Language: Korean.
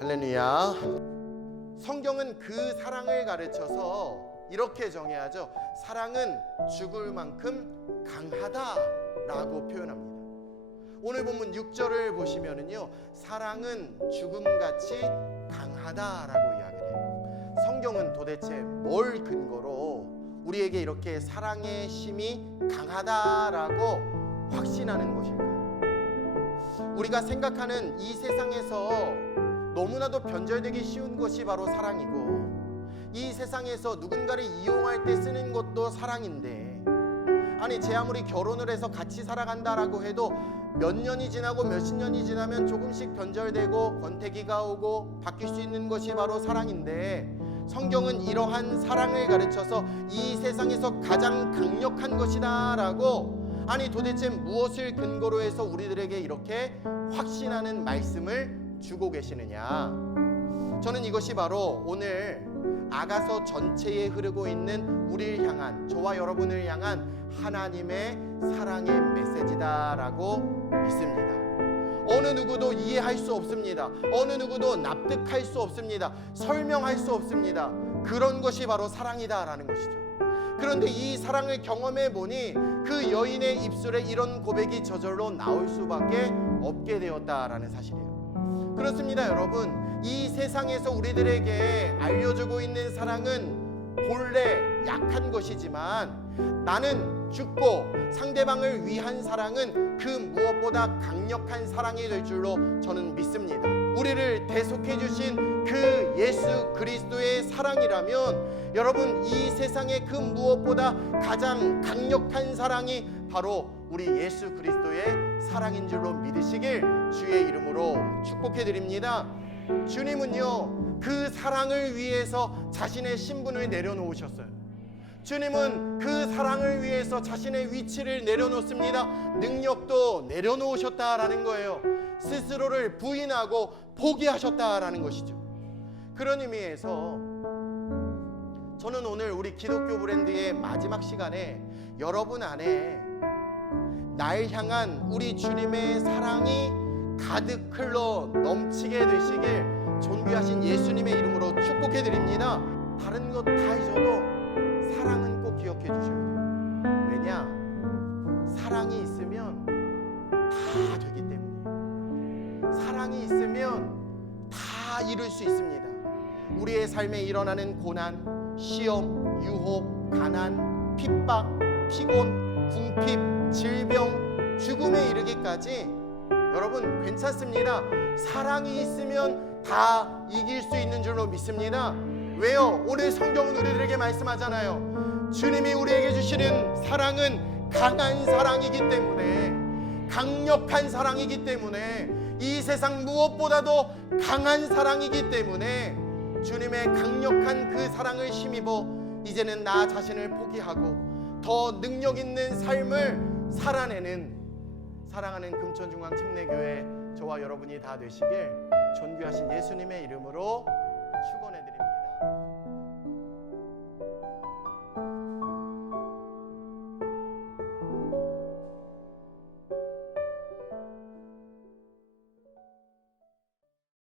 할렐루야. 성경은 그 사랑을 가르쳐서 이렇게 정의하죠. 사랑은 죽을 만큼 강하다라고 표현합니다. 오늘 본문 6절을 보시면은요. 사랑은 죽음같이 강하다라고 이야기를 해요. 성경은 도대체 뭘 근거로 우리에게 이렇게 사랑의 힘이 강하다라고 확신하는 것일까요? 우리가 생각하는 이 세상에서 너무나도 변절되기 쉬운 것이 바로 사랑이고 이 세상에서 누군가를 이용할 때 쓰는 것도 사랑인데 아니 제 아무리 결혼을 해서 같이 살아간다라고 해도 몇 년이 지나고 몇십 년이 지나면 조금씩 변절되고 권태기가 오고 바뀔 수 있는 것이 바로 사랑인데 성경은 이러한 사랑을 가르쳐서 이 세상에서 가장 강력한 것이다라고 아니 도대체 무엇을 근거로 해서 우리들에게 이렇게 확신하는 말씀을 주고 계시느냐 저는 이것이 바로 오늘 아가서 전체에 흐르고 있는 우리를 향한 저와 여러분을 향한 하나님의 사랑의 메시지다라고 믿습니다. 어느 누구도 이해할 수 없습니다. 어느 누구도 납득할 수 없습니다. 설명할 수 없습니다. 그런 것이 바로 사랑이다라는 것이죠. 그런데 이 사랑을 경험해 보니 그 여인의 입술에 이런 고백이 저절로 나올 수밖에 없게 되었다라는 사실이에요. 그렇습니다, 여러분. 이 세상에서 우리들에게 알려주고 있는 사랑은 본래 약한 것이지만 나는 죽고 상대방을 위한 사랑은 그 무엇보다 강력한 사랑이 될 줄로 저는 믿습니다. 우리를 대속해 주신 그 예수 그리스도의 사랑이라면 여러분 이 세상의 그 무엇보다 가장 강력한 사랑이 바로 우리 예수 그리스도의 사랑인 줄로 믿으시길 주의 이름으로 축복해 드립니다. 주님은요 그 사랑을 위해서 자신의 신분을 내려놓으셨어요. 주님은 그 사랑을 위해서 자신의 위치를 내려놓습니다. 능력도 내려놓으셨다라는 거예요. 스스로를 부인하고 포기하셨다라는 것이죠. 그런 의미에서 저는 오늘 우리 기독교 브랜드의 마지막 시간에 여러분 안에 날 향한 우리 주님의 사랑이 가득 흘러 넘치게 되시길 존귀하신 예수님의 이름으로 축복해 드립니다. 다른 것 다 잊어도 사랑은 꼭 기억해 주셔야 돼요. 왜냐? 사랑이 있으면 다 되기 때문에. 사랑이 있으면 다 이룰 수 있습니다. 우리의 삶에 일어나는 고난, 시험, 유혹, 가난, 핍박, 피곤, 궁핍, 질병, 죽음에 이르기까지 여러분 괜찮습니다. 사랑이 있으면 다 이길 수 있는 줄로 믿습니다. 왜요? 오늘 성경은 우리들에게 말씀하잖아요. 주님이 우리에게 주시는 사랑은 강한 사랑이기 때문에 강력한 사랑이기 때문에 이 세상 무엇보다도 강한 사랑이기 때문에 주님의 강력한 그 사랑을 힘입어 이제는 나 자신을 포기하고 더 능력 있는 삶을 살아내는 사랑하는 금천중앙 침례교회 저와 여러분이 다 되시길 존귀하신 예수님의 이름으로